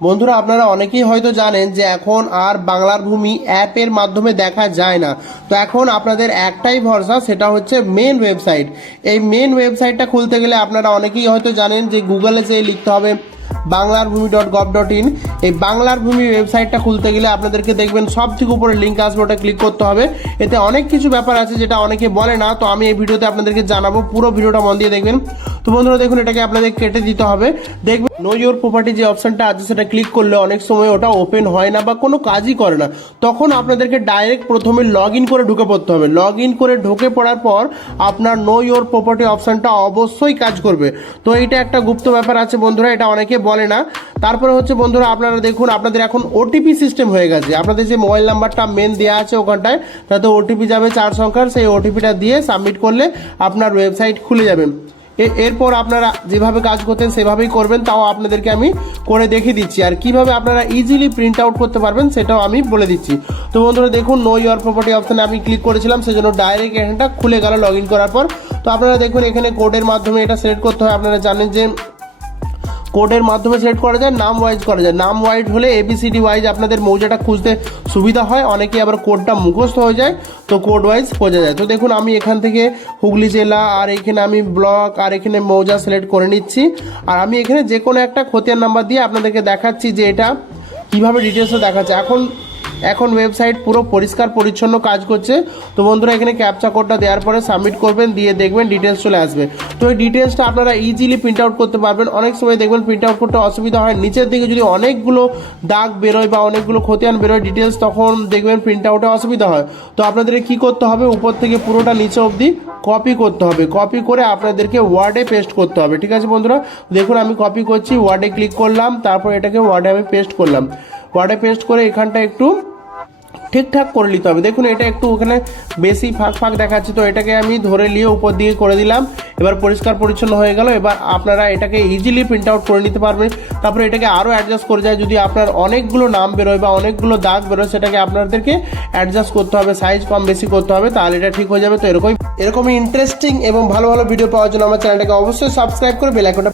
বন্ধুরা, আপনারা অনেকেই হয়তো জানেন যে এখন আর বাংলার ভূমি অ্যাপের মাধ্যমে দেখা যায় না। তো এখন আপনাদের একটাই ভরসা, সেটা হচ্ছে মেন ওয়েবসাইট এই মেন ওয়েবসাইটটা খুলতে গেলে আপনারা অনেকেই হয়তো জানেন যে গুগলে যেয়ে লিখতে হবে। বাংলার ভূমি ডট গভ ডট ইন এই বাংলার ভূমি ওয়েবসাইটটা খুলতে গেলে আপনাদেরকে দেখবেন সব থেকে উপরে লিঙ্ক আসবে, ওটা ক্লিক করতে হবে। এতে অনেক কিছু ব্যাপার আছে যেটা অনেকে বলে না, তো আমি এই ভিডিওতে আপনাদেরকে জানাব, পুরো ভিডিওটা মন দিয়ে দেখবেন। তো বন্ধুরা, দেখুন, এটাকে আপনাদের কেটে দিতে হবে। দেখবেন নো ইয়োর প্রপার্টি যে অপশনটা আছে, সেটা ক্লিক করলে অনেক সময় ওটা ওপেন হয় না বা কোনো কাজই করে না। তখন আপনাদেরকে ডাইরেক্ট প্রথমে লগ ইন করে ঢুকে পড়তে হবে। লগ ইন করে ঢুকে পড়ার পর আপনার নো ইয়োর প্রপার্টি অপশনটা অবশ্যই কাজ করবে। তো এইটা একটা গুপ্ত ব্যাপার আছে বন্ধুরা, এটা অনেকে বলে না। তারপরে হচ্ছে বন্ধুরা, আপনারা দেখুন, আপনাদের এখন ওটিপি সিস্টেম হয়ে গেছে। আপনাদের যে মোবাইল নাম্বারটা মেন দেওয়া আছে ওখানটায়, তাতে ওটিপি যাবে চার সংখ্যার। সেই ওটিপিটা দিয়ে সাবমিট করলে আপনার ওয়েবসাইট খুলে যাবে। এরপর আপনারা যেভাবে কাজ করতেন, সেভাবেই করবেন। তাও আপনাদেরকে আমি করে দেখিয়ে দিচ্ছি। আর কীভাবে আপনারা ইজিলি প্রিন্ট আউট করতে পারবেন, সেটাও আমি বলে দিচ্ছি। তো বন্ধুরা, দেখুন নো ইউর প্রপার্টি অপশানে আমি ক্লিক করেছিলাম। সেজন্য ডাইরেক্ট এখানটা খুলে গেল লগ করার পর। তো আপনারা দেখুন, এখানে কোডের মাধ্যমে এটা সিলেক্ট করতে হয়। আপনারা জানেন যে কোডের মাধ্যমে সিলেক্ট করা যায়, নাম ওয়াইজ করা যায়। নাম ওয়াইজ হলে এবিসিডি ওয়াইজ আপনাদের মৌজাটা খুঁজতে সুবিধা হয় অনেকে আবার কোডটা মুখস্থ হয়ে যায়, তো কোড ওয়াইজ খোঁজা যায়। তো দেখুন, আমি এখান থেকে হুগলি জেলা, আর এখানে আমি ব্লক আর এখানে মৌজা সিলেক্ট করে নিচ্ছি। আর আমি এখানে যে কোনো একটা খতিয়ান নাম্বার দিয়ে আপনাদেরকে দেখাচ্ছি যে এটা কীভাবে ডিটেলসে দেখাচ্ছে। এখন এখন ওয়েবসাইট পুরো পরিষ্কার, পরিচ্ছন্ন কাজ করছে। তো বন্ধুরা, এখানে ক্যাপচা কোডটা দেওয়ার পরে সাবমিট করবেন, দিয়ে দেখবেন ডিটেলস চলে আসবে। তো এই ডিটেলসটা আপনারা ইজিলি প্রিন্ট আউট করতে পারবেন। অনেক সময় দেখবেন প্রিন্ট আউট করতে অসুবিধা হয়। নিচের দিকে যদি অনেকগুলো দাগ বেরোয় বা অনেকগুলো খতিয়ান বেরোয় ডিটেলস তখন দেখবেন প্রিন্ট আউটে অসুবিধা হয়। তো আপনাদের কি করতে হবে? উপর থেকে পুরোটা নিচে অবধি কপি করতে হবে। কপি করে আপনাদেরকে ওয়ার্ডে পেস্ট করতে হবে। ঠিক আছে বন্ধুরা? দেখুন, আমি কপি করছি ওয়ার্ডে ক্লিক করলাম, তারপর এটাকে ওয়ার্ডে আমি পেস্ট করলাম। ওয়ার্ডে পেস্ট করে এখানটা একটু ঠিকঠাক করে নিতে হবে। দেখুন, এটা একটু ওখানে বেশি ফাঁক ফাঁক দেখাচ্ছে, তো এটাকে আমি ধরে নিয়ে উপর দিয়ে করে দিলাম। এবার পরিষ্কার পরিচ্ছন্ন হয়ে গেল। এবার আপনারা এটাকে ইজিলি প্রিন্ট আউট করে নিতে পারবেন। তারপরে এটাকে আরও অ্যাডজাস্ট করে যায়। যদি আপনার অনেকগুলো নাম বেরোয় বা অনেকগুলো দাগ বেরোয়, সেটাকে আপনাদেরকে অ্যাডজাস্ট করতে হবে। সাইজ কম বেশি করতে হবে, তাহলে এটা ঠিক হয়ে যাবে। তো এরকমই এরকমই ইন্টারেস্টিং এবং ভালো ভালো ভিডিও পাওয়ার জন্য আমার চ্যানেলটাকে অবশ্যই সাবস্ক্রাইব করে বেল আইকনটা